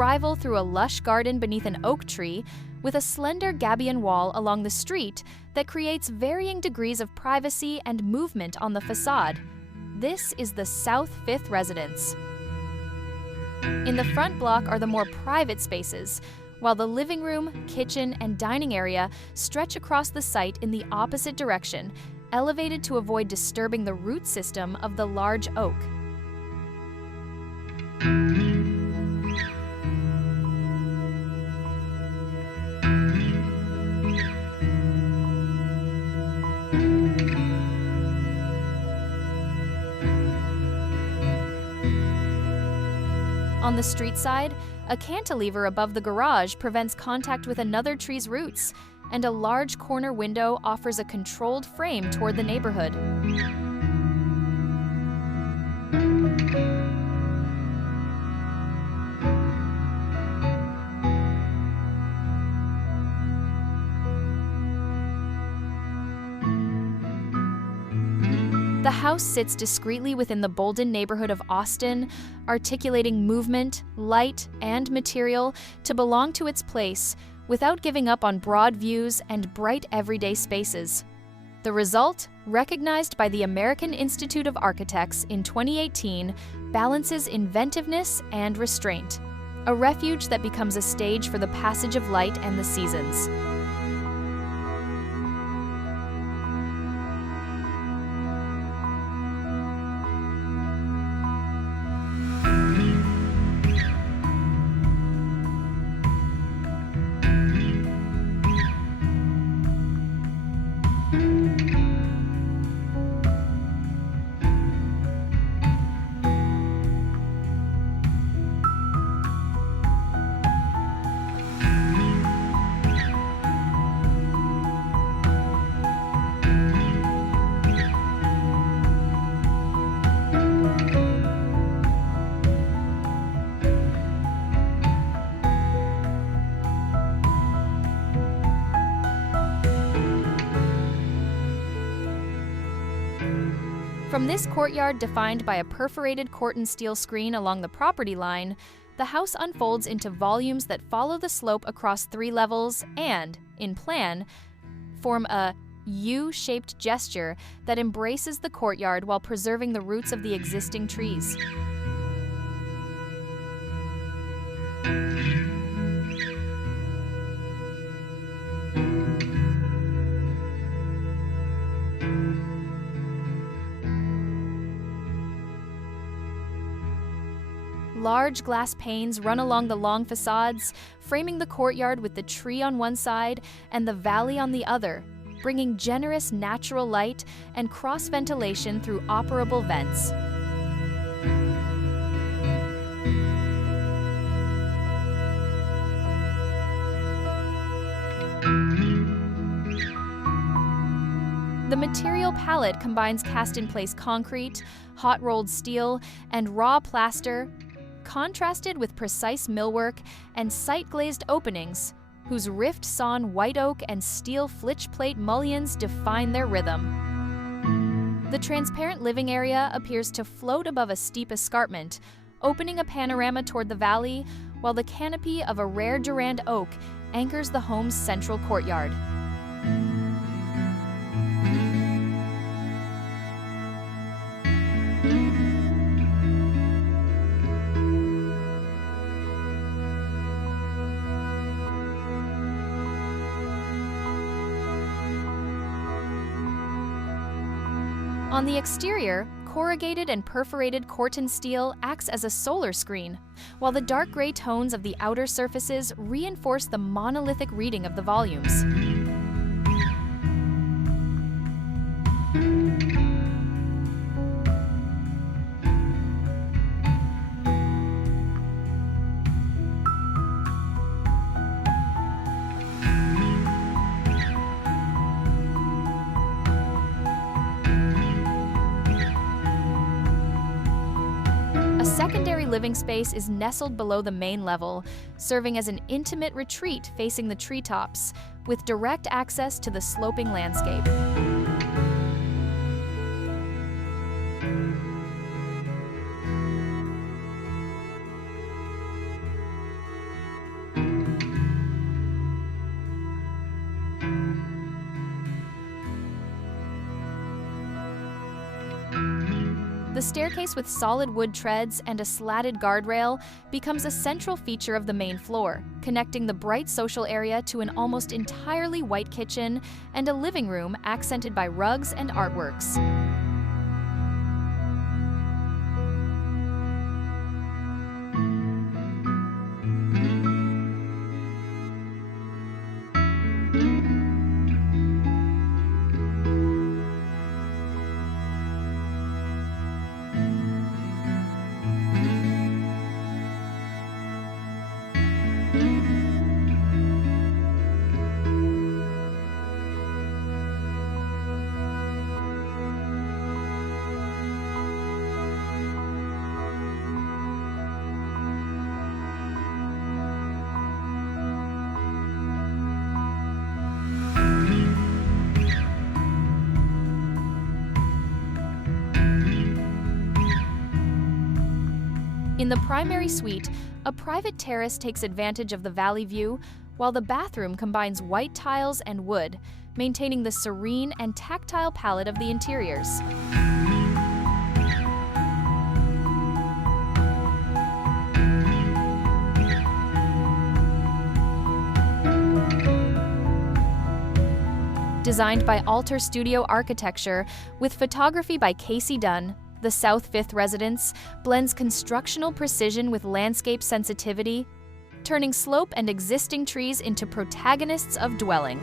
arrival through a lush garden beneath an oak tree, with a slender gabion wall along the street that creates varying degrees of privacy and movement on the façade. This is the South Fifth residence. In the front block are the more private spaces, while the living room, kitchen, and dining area stretch across the site in the opposite direction, elevated to avoid disturbing the root system of the large oak. On the street side, a cantilever above the garage prevents contact with another tree's roots, and a large corner window offers a controlled frame toward the neighborhood. The house sits discreetly within the Bolden neighborhood of Austin, articulating movement, light, and material to belong to its place without giving up on broad views and bright everyday spaces. The result, recognized by the American Institute of Architects in 2018, balances inventiveness and restraint, a refuge that becomes a stage for the passage of light and the seasons. From this courtyard defined by a perforated Corten steel screen along the property line, the house unfolds into volumes that follow the slope across 3 levels and, in plan, form a U-shaped gesture that embraces the courtyard while preserving the roots of the existing trees. Large glass panes run along the long facades, framing the courtyard with the tree on one side and the valley on the other, bringing generous natural light and cross-ventilation through operable vents. The material palette combines cast-in-place concrete, hot-rolled steel, and raw plaster, contrasted with precise millwork and site-glazed openings, whose rift-sawn white oak and steel flitch-plate mullions define their rhythm. The transparent living area appears to float above a steep escarpment, opening a panorama toward the valley, while the canopy of a rare Durand oak anchors the home's central courtyard. On the exterior, corrugated and perforated Corten steel acts as a solar screen, while the dark gray tones of the outer surfaces reinforce the monolithic reading of the volumes. A secondary living space is nestled below the main level, serving as an intimate retreat facing the treetops, with direct access to the sloping landscape. The staircase with solid wood treads and a slatted guardrail becomes a central feature of the main floor, connecting the bright social area to an almost entirely white kitchen and a living room accented by rugs and artworks. In the primary suite, a private terrace takes advantage of the valley view, while the bathroom combines white tiles and wood, maintaining the serene and tactile palette of the interiors. Designed by Alterstudio Architecture with photography by Casey Dunn, the South Fifth residence blends constructional precision with landscape sensitivity, turning slope and existing trees into protagonists of dwelling.